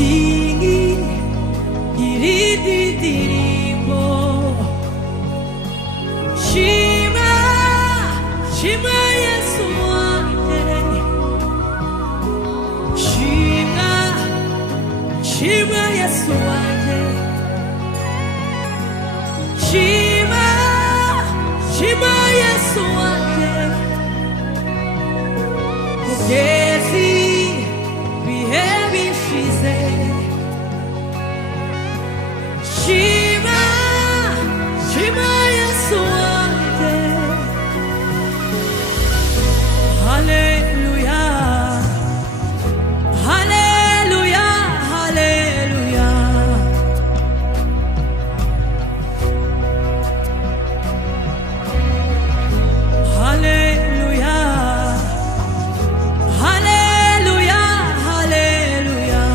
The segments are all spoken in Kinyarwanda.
singi irindi ndirimbo. Shima, shima Yesu wanjye. Shima, shima Yesu wanjye. Shima, shima Yesu wanjye. Kugezi bihe bishize. Shima, shima Yesu wanjye. Hallelujah, hallelujah, hallelujah. Hallelujah, hallelujah, hallelujah.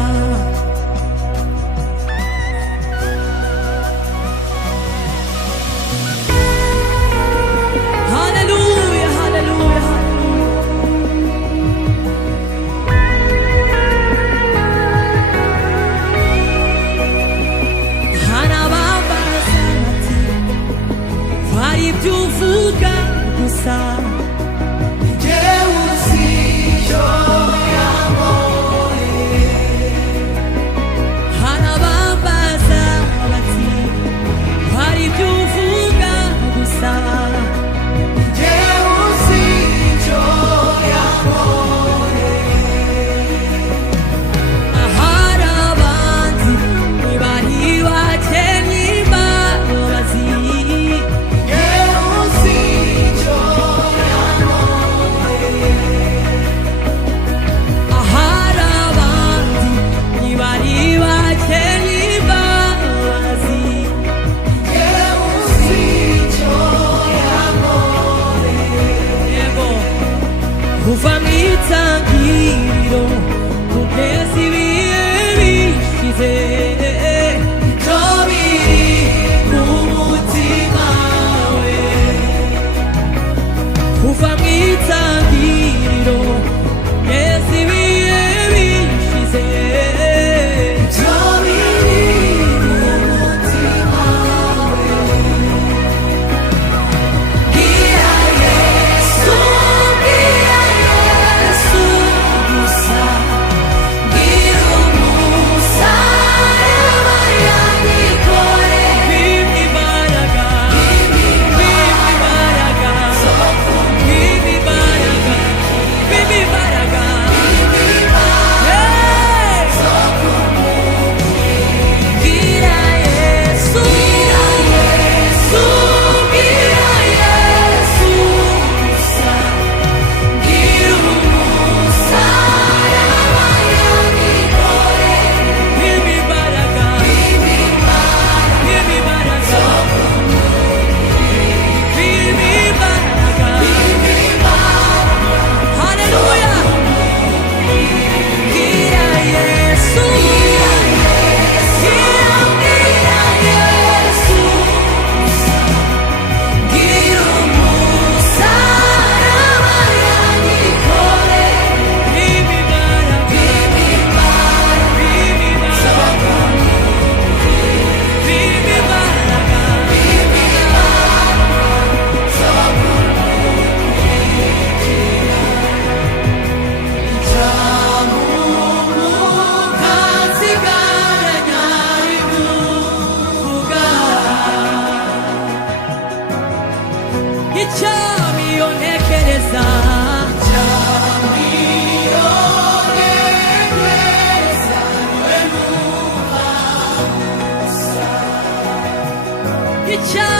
Hallelujah, hallelujah, hallelujah. Hanababaza bati vari ibyo uvuga gusa. Hanababaza bati vari ibyo uvuga gusa. Ahari abandi ntibari bakenye imbabazi. Ahari abandi ntibari bakenye imbabazi. Yego, kuva mu itangiriro kugeza ibihe bishize, ibyo biri ku mutima we. Kuva mu itangiriro kugeza ibihe bishize, ibyo biri ku mutima we. Bwira Yesu, bwira Yesu gusa. Bwira umusaraba yagikore. Bimpa imbaraga, bimpa imbaraga, bimpa imbaraga, bimpa imbaraga. Hey! Bwira Yesu, bwira Yesu, bwira Yesu gusa. Bwira umusaraba yagikore. Bimpa imbaraga, bimpa imbaraga, bimpa imbaraga. Hallelujah. Bwira Yesu, bwira Yesu gusa. Bwira umusaraba yagikore. Bimpa imbaraga, bimpa imbaraga, bimpa imbaraga, bimpa imbaraga. Icha